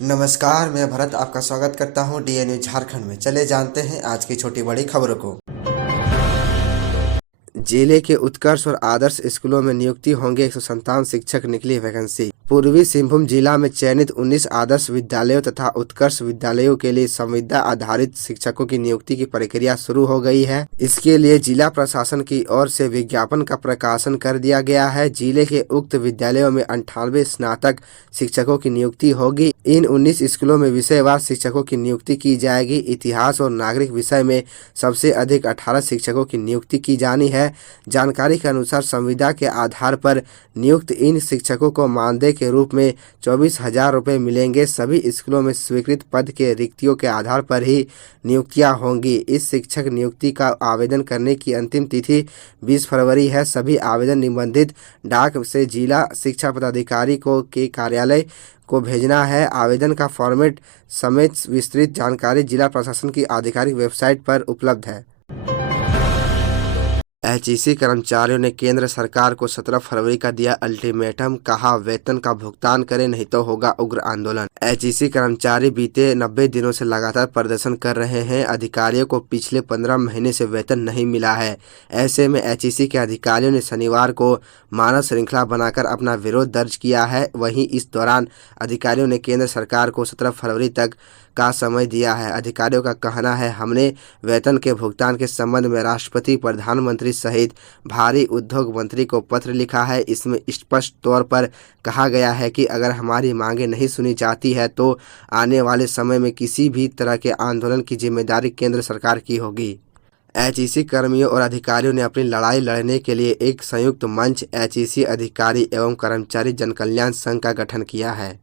नमस्कार, मैं भरत आपका स्वागत करता हूं डीएनयू झारखंड में। चले जानते हैं आज की छोटी बड़ी खबरों को। जिले के उत्कर्ष और आदर्श स्कूलों में नियुक्ति होंगे 157 शिक्षक, निकली वैकेंसी। पूर्वी सिंहभूम जिला में चयनित 19 आदर्श विद्यालयों तथा उत्कर्ष विद्यालयों के लिए संविदा आधारित शिक्षकों की नियुक्ति की प्रक्रिया शुरू हो गई है। इसके लिए जिला प्रशासन की ओर से विज्ञापन का प्रकाशन कर दिया गया है। जिले के उक्त विद्यालयों में 98 स्नातक शिक्षकों की नियुक्ति होगी। इन 19 स्कूलों में विषयवार शिक्षकों की नियुक्ति की जाएगी। इतिहास और नागरिक विषय में सबसे अधिक 18 शिक्षकों की नियुक्ति की जानी है। जानकारी के अनुसार संविदा के आधार पर नियुक्त इन शिक्षकों को मानदेय के रूप में 24,000 रुपये मिलेंगे। सभी स्कूलों में स्वीकृत पद के रिक्तियों के आधार पर ही नियुक्तियां होंगी। इस शिक्षक नियुक्ति का आवेदन करने की अंतिम तिथि 20 फरवरी है। सभी आवेदन निबंधित डाक से जिला शिक्षा पदाधिकारी के कार्यालय को भेजना है। आवेदन का फॉर्मेट समेत विस्तृत जानकारी जिला प्रशासन की आधिकारिक वेबसाइट पर उपलब्ध है। एचईसी कर्मचारियों ने केंद्र सरकार को 17 फरवरी का दिया अल्टीमेटम, कहा वेतन का भुगतान करें नहीं तो होगा उग्र आंदोलन। एचईसी कर्मचारी बीते 90 दिनों से लगातार प्रदर्शन कर रहे हैं। अधिकारियों को पिछले 15 महीने से वेतन नहीं मिला है। ऐसे में एचईसी के अधिकारियों ने शनिवार को मानव श्रृंखला बनाकर अपना विरोध दर्ज किया है। वहीं इस दौरान अधिकारियों ने केंद्र सरकार को 17 फरवरी तक का समय दिया है। अधिकारियों का कहना है, हमने वेतन के भुगतान के संबंध में राष्ट्रपति, प्रधानमंत्री सहित भारी उद्योग मंत्री को पत्र लिखा है। इसमें स्पष्ट तौर पर कहा गया है कि अगर हमारी मांगें नहीं सुनी जाती है तो आने वाले समय में किसी भी तरह के आंदोलन की जिम्मेदारी केंद्र सरकार की होगी। एचईसी कर्मियों और अधिकारियों ने अपनी लड़ाई लड़ने के लिए एक संयुक्त मंच एचईसी अधिकारी एवं कर्मचारी जनकल्याण संघ का गठन किया है।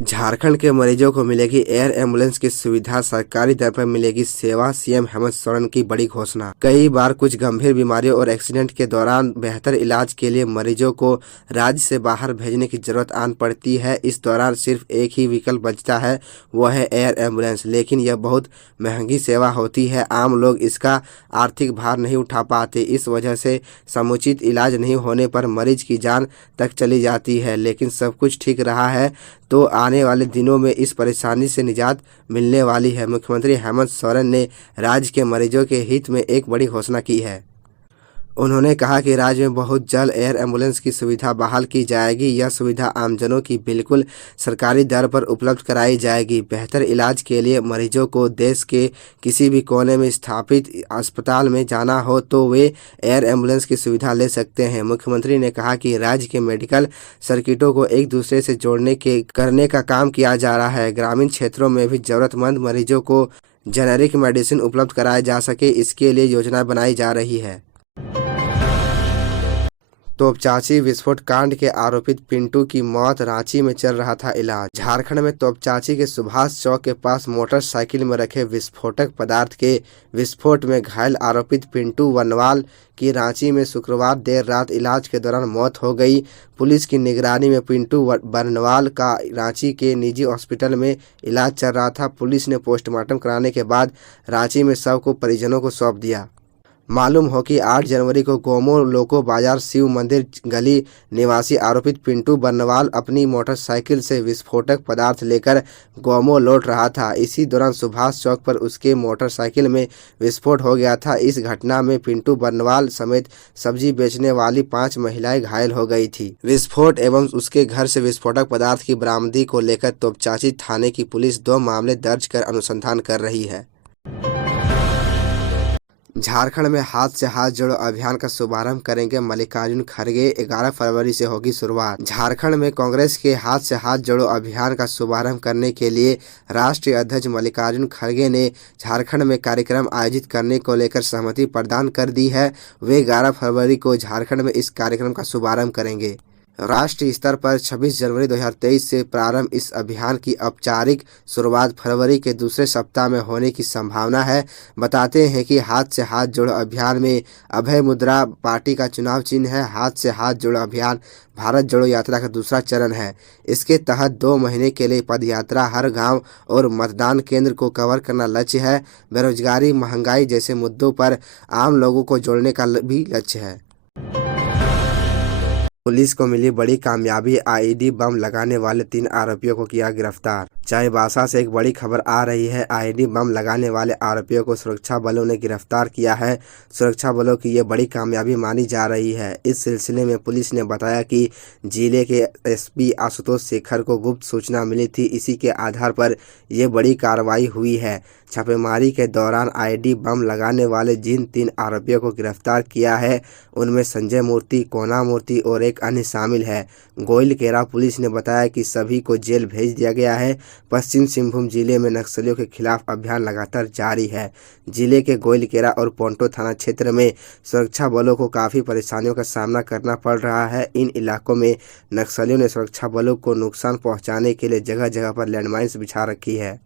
झारखंड के मरीजों को मिलेगी एयर एम्बुलेंस की सुविधा, सरकारी दर पर मिलेगी सेवा, सीएम हेमंत सोरेन की बड़ी घोषणा। कई बार कुछ गंभीर बीमारियों और एक्सीडेंट के दौरान बेहतर इलाज के लिए मरीजों को राज्य से बाहर भेजने की जरूरत आन पड़ती है। इस दौरान सिर्फ एक ही विकल्प बचता है, वह है एयर एम्बुलेंस। लेकिन यह बहुत महंगी सेवा होती है, आम लोग इसका आर्थिक भार नहीं उठा पाते। इस वजह से समुचित इलाज नहीं होने पर मरीज की जान तक चली जाती है। लेकिन सब कुछ ठीक रहा है तो आने वाले दिनों में इस परेशानी से निजात मिलने वाली है। मुख्यमंत्री हेमंत सोरेन ने राज्य के मरीजों के हित में एक बड़ी घोषणा की है। उन्होंने कहा कि राज्य में बहुत जल्द एयर एम्बुलेंस की सुविधा बहाल की जाएगी। यह सुविधा आमजनों की बिल्कुल सरकारी दर पर उपलब्ध कराई जाएगी। बेहतर इलाज के लिए मरीजों को देश के किसी भी कोने में स्थापित अस्पताल में जाना हो तो वे एयर एम्बुलेंस की सुविधा ले सकते हैं। मुख्यमंत्री ने कहा कि राज्य के मेडिकल सर्किटों को एक दूसरे से जोड़ने के करने का काम किया जा रहा है। ग्रामीण क्षेत्रों में भी जरूरतमंद मरीजों को जेनेरिक मेडिसिन उपलब्ध कराया जा सके, इसके लिए योजना बनाई जा रही है। तोपचांची विस्फोट कांड के आरोपित पिंटू की मौत, रांची में चल रहा था इलाज। झारखंड में तोपचांची के सुभाष चौक के पास मोटरसाइकिल में रखे विस्फोटक पदार्थ के विस्फोट में घायल आरोपित पिंटू वनवाल की रांची में शुक्रवार देर रात इलाज के दौरान मौत हो गई। पुलिस की निगरानी में पिंटू वनवाल का रांची के निजी हॉस्पिटल में इलाज चल रहा था। पुलिस ने पोस्टमार्टम कराने के बाद रांची में शव को परिजनों को सौंप दिया। मालूम हो कि 8 जनवरी को गोमो लोको बाजार शिव मंदिर गली निवासी आरोपित पिंटू बर्नवाल अपनी मोटरसाइकिल से विस्फोटक पदार्थ लेकर गोमो लौट रहा था। इसी दौरान सुभाष चौक पर उसके मोटरसाइकिल में विस्फोट हो गया था। इस घटना में पिंटू बर्नवाल समेत सब्जी बेचने वाली 5 महिलाएं घायल हो गई थी। विस्फोट एवं उसके घर से विस्फोटक पदार्थ की बरामदगी को लेकर तोपचांची थाने की पुलिस 2 मामले दर्ज कर अनुसंधान कर रही है। झारखंड में हाथ से हाथ जोड़ो अभियान का शुभारंभ करेंगे मल्लिकार्जुन खड़गे, 11 फरवरी से होगी शुरुआत। झारखंड में कांग्रेस के हाथ से हाथ जोड़ो अभियान का शुभारंभ करने के लिए राष्ट्रीय अध्यक्ष मल्लिकार्जुन खड़गे ने झारखंड में कार्यक्रम आयोजित करने को लेकर सहमति प्रदान कर दी है। वे 11 फरवरी को झारखंड में इस कार्यक्रम का शुभारंभ करेंगे। राष्ट्रीय स्तर पर 26 जनवरी 2023 से प्रारंभ इस अभियान की औपचारिक शुरुआत फरवरी के दूसरे सप्ताह में होने की संभावना है। बताते हैं कि हाथ से हाथ जोड़ो अभियान में अभय मुद्रा पार्टी का चुनाव चिन्ह है। हाथ से हाथ जोड़ो अभियान भारत जोड़ो यात्रा का दूसरा चरण है। इसके तहत 2 महीने के लिए पदयात्रा, हर गांव और मतदान केंद्र को कवर करना लक्ष्य है। बेरोजगारी, महंगाई जैसे मुद्दों पर आम लोगों को जोड़ने का भी लक्ष्य है। पुलिस को मिली बड़ी कामयाबी, आईईडी बम लगाने वाले 3 आरोपियों को किया गिरफ्तार। चाईबासा से एक बड़ी खबर आ रही है। आईईडी बम लगाने वाले आरोपियों को सुरक्षा बलों ने गिरफ्तार किया है। सुरक्षा बलों की ये बड़ी कामयाबी मानी जा रही है। इस सिलसिले में पुलिस ने बताया कि जिले के एसपी आशुतोष शेखर को गुप्त सूचना मिली थी। इसी के आधार पर ये बड़ी कार्रवाई हुई है। छापेमारी के दौरान आईईडी बम लगाने वाले जिन 3 आरोपियों को गिरफ्तार किया है उनमें संजय मूर्ति, कोना मूर्ति और एक अन्य शामिल है। गोइलकेरा पुलिस ने बताया कि सभी को जेल भेज दिया गया है। पश्चिम सिंहभूम जिले में नक्सलियों के खिलाफ अभियान लगातार जारी है। जिले के गोइलकेरा और पोंटो थाना क्षेत्र में सुरक्षा बलों को काफ़ी परेशानियों का सामना करना पड़ रहा है। इन इलाकों में नक्सलियों ने सुरक्षा बलों को नुकसान पहुंचाने के लिए जगह जगह पर लैंडमाइंस बिछा रखी है।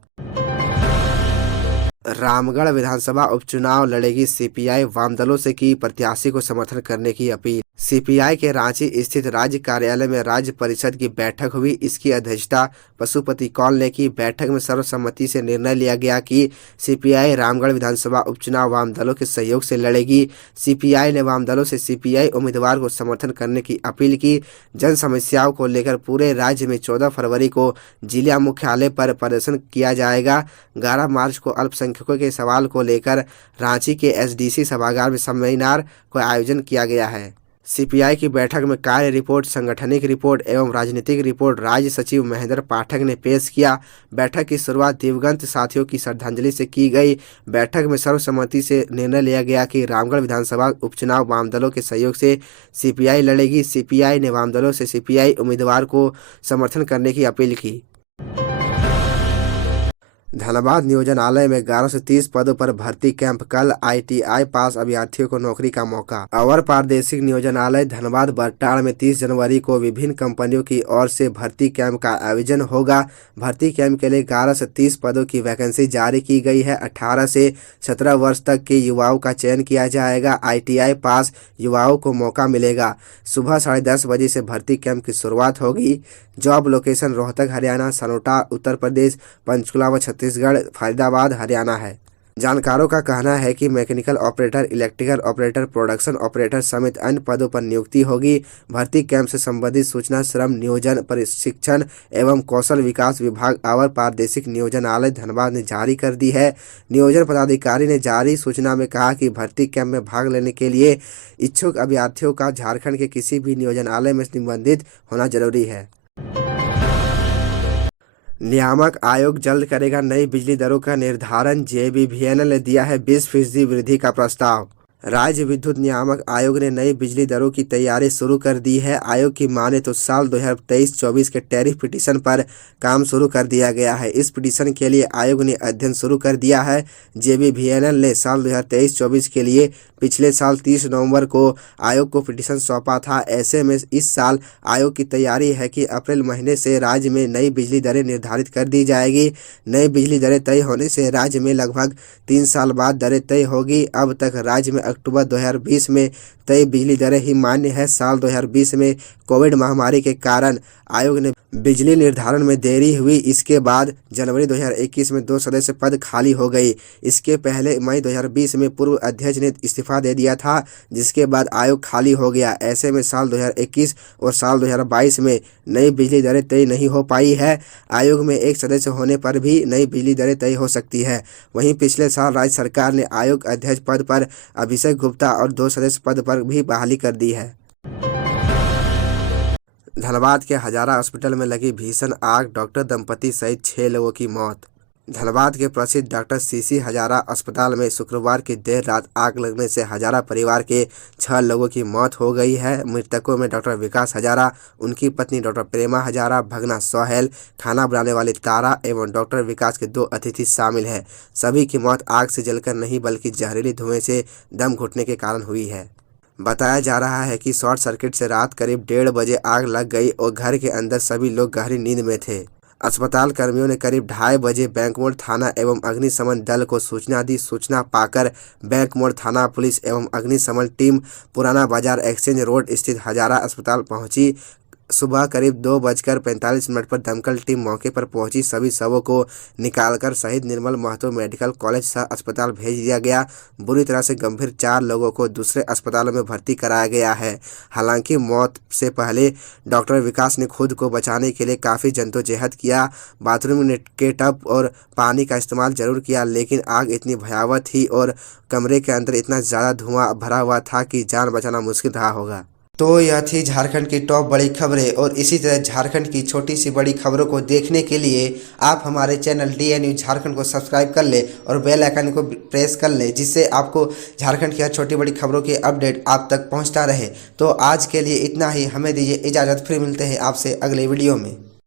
रामगढ़ विधानसभा उपचुनाव लड़ेगी सीपीआई, वाम दलों से की प्रत्याशी को समर्थन करने की अपील। सीपीआई के रांची स्थित राज्य कार्यालय में राज्य परिषद की बैठक हुई। इसकी अध्यक्षता पशुपति कौल ने की। बैठक में सर्वसम्मति से निर्णय लिया गया कि सीपीआई रामगढ़ विधानसभा उपचुनाव वाम दलों के सहयोग से लड़ेगी। सीपीआई ने वाम दलों से सीपीआई उम्मीदवार को समर्थन करने की अपील की। जन समस्याओं को लेकर पूरे राज्य में 14 फरवरी को जिला मुख्यालय पर प्रदर्शन किया जाएगा। 11 मार्च को अल्पसंख्यकों के सवाल को लेकर रांची के एसडीसी सभागार में सेमिनार का आयोजन किया गया है। सीपीआई की बैठक में कार्य रिपोर्ट, संगठनिक रिपोर्ट एवं राजनीतिक रिपोर्ट राज्य सचिव महेंद्र पाठक ने पेश किया। बैठक की शुरुआत दिवंगत साथियों की श्रद्धांजलि से की गई। बैठक में सर्वसम्मति से निर्णय लिया गया कि रामगढ़ विधानसभा उपचुनाव वाम दलों के सहयोग से सीपीआई लड़ेगी। सीपीआई ने वाम दलों से सीपीआई उम्मीदवार को समर्थन करने की अपील की। धनबाद नियोजनालय में 11 से 30 पदों पर भर्ती कैंप कल। आईटीआई पास अभ्यर्थियों को नौकरी का मौका। अवर प्रादेशिक नियोजनालय धनबाद बरटाड़ में 30 जनवरी को विभिन्न कंपनियों की ओर से भर्ती कैंप का आयोजन होगा। भर्ती कैंप के लिए 11 से 30 पदों की वैकेंसी जारी की गई है। 18 से 17 वर्ष तक के युवाओं का चयन किया जाएगा। आईटीआई पास युवाओं को मौका मिलेगा। सुबह 10:30 बजे से भर्ती कैंप की शुरुआत होगी। जॉब लोकेशन रोहतक हरियाणा, सनोटा उत्तर प्रदेश, पंचकुला व छत्तीसगढ़, फरीदाबाद हरियाणा है। जानकारों का कहना है कि mechanical operator, electrical operator, production operator समेत अन्य पदों पर नियुक्ति होगी। भर्ती कैंप से संबंधित सूचना श्रम नियोजन, प्रशिक्षण एवं कौशल विकास विभाग अवर प्रादेशिक नियोजनालय धनबाद ने जारी कर दी है। नियोजन पदाधिकारी ने जारी सूचना में कहा कि भर्ती कैंप में भाग लेने के लिए इच्छुक अभ्यर्थियों का झारखंड के किसी भी नियोजनालय में निबंधित होना जरूरी है। नियामक आयोग जल्द करेगा नई बिजली दरों का निर्धारण। जेबीवीएनएल ने दिया है 20% वृद्धि का प्रस्ताव। राज्य विद्युत नियामक आयोग ने नई बिजली दरों की तैयारी शुरू कर दी है। आयोग की माने तो साल 2023-24 के टैरिफ पिटीशन पर काम शुरू कर दिया गया है। इस पिटीशन के लिए आयोग ने अध्ययन शुरू कर दिया है। जेबीवीएनएल ने साल 2023-24 के लिए पिछले साल 30 नवंबर को आयोग को पिटीशन सौंपा था। ऐसे में इस साल आयोग की तैयारी है कि अप्रैल महीने से राज्य में नई बिजली दरें निर्धारित कर दी जाएगी। नई बिजली दरें तय होने से राज्य में लगभग 3 साल बाद दरें तय होगी। अब तक राज्य में अक्टूबर 2020 में तय बिजली दरें ही मान्य है। साल 2020 में कोविड महामारी के कारण आयोग ने बिजली निर्धारण में देरी हुई। इसके बाद जनवरी 2021 में 2 सदस्य पद खाली हो गई। इसके पहले मई 2020 में पूर्व अध्यक्ष ने इस्तीफा दे दिया था, जिसके बाद आयोग खाली हो गया। ऐसे में साल 2021 और साल 2022 में नई बिजली दरें तय नहीं हो पाई है। आयोग में एक सदस्य होने पर भी नई बिजली दरें तय हो सकती है। वहीं पिछले साल राज्य सरकार ने आयोग अध्यक्ष पद पर अभिषेक गुप्ता और 2 सदस्य पद पर भी बहाली कर दी है। धनबाद के हजारा हॉस्पिटल में लगी भीषण आग, डॉक्टर दंपति सहित 6 लोगों की मौत। धनबाद के प्रसिद्ध डॉक्टर सीसी हजारा अस्पताल में शुक्रवार की देर रात आग लगने से हजारा परिवार के 6 लोगों की मौत हो गई है। मृतकों में डॉक्टर विकास हजारा, उनकी पत्नी डॉक्टर प्रेमा हजारा, भगना सोहेल, खाना बनाने वाली तारा एवं डॉक्टर विकास के 2 अतिथि शामिल हैं। सभी की मौत आग से जलकर नहीं बल्कि जहरीली धुएं से दम घुटने के कारण हुई है। बताया जा रहा है कि शॉर्ट सर्किट से रात करीब 1:30 बजे आग लग गई और घर के अंदर सभी लोग गहरी नींद में थे। अस्पताल कर्मियों ने करीब 2:30 बजे बैंक मोड़ थाना एवं अग्निशमन दल को सूचना दी। सूचना पाकर बैंक मोड़ थाना पुलिस एवं अग्निशमन टीम पुराना बाजार एक्सचेंज रोड स्थित हजारा अस्पताल पहुंची। सुबह करीब 2:45 पर दमकल टीम मौके पर पहुंची। सभी शवों को निकालकर शहीद निर्मल महतो मेडिकल कॉलेज सह अस्पताल भेज दिया गया। बुरी तरह से गंभीर 4 लोगों को दूसरे अस्पतालों में भर्ती कराया गया है। हालांकि मौत से पहले डॉक्टर विकास ने खुद को बचाने के लिए काफ़ी जद्दोजहद किया। बाथरूम के टब और पानी का इस्तेमाल जरूर किया, लेकिन आग इतनी भयावह थी और कमरे के अंदर इतना ज़्यादा धुआं भरा हुआ था कि जान बचाना मुश्किल रहा होगा। तो यह थी झारखंड की टॉप बड़ी खबरें, और इसी तरह झारखंड की छोटी सी बड़ी खबरों को देखने के लिए आप हमारे चैनल DN न्यूज़ झारखंड को सब्सक्राइब कर ले और बेल आइकन को प्रेस कर ले, जिससे आपको झारखंड की हर छोटी बड़ी खबरों की अपडेट आप तक पहुंचता रहे। तो आज के लिए इतना ही, हमें दीजिए इजाज़त, फिर मिलते हैं आपसे अगले वीडियो में।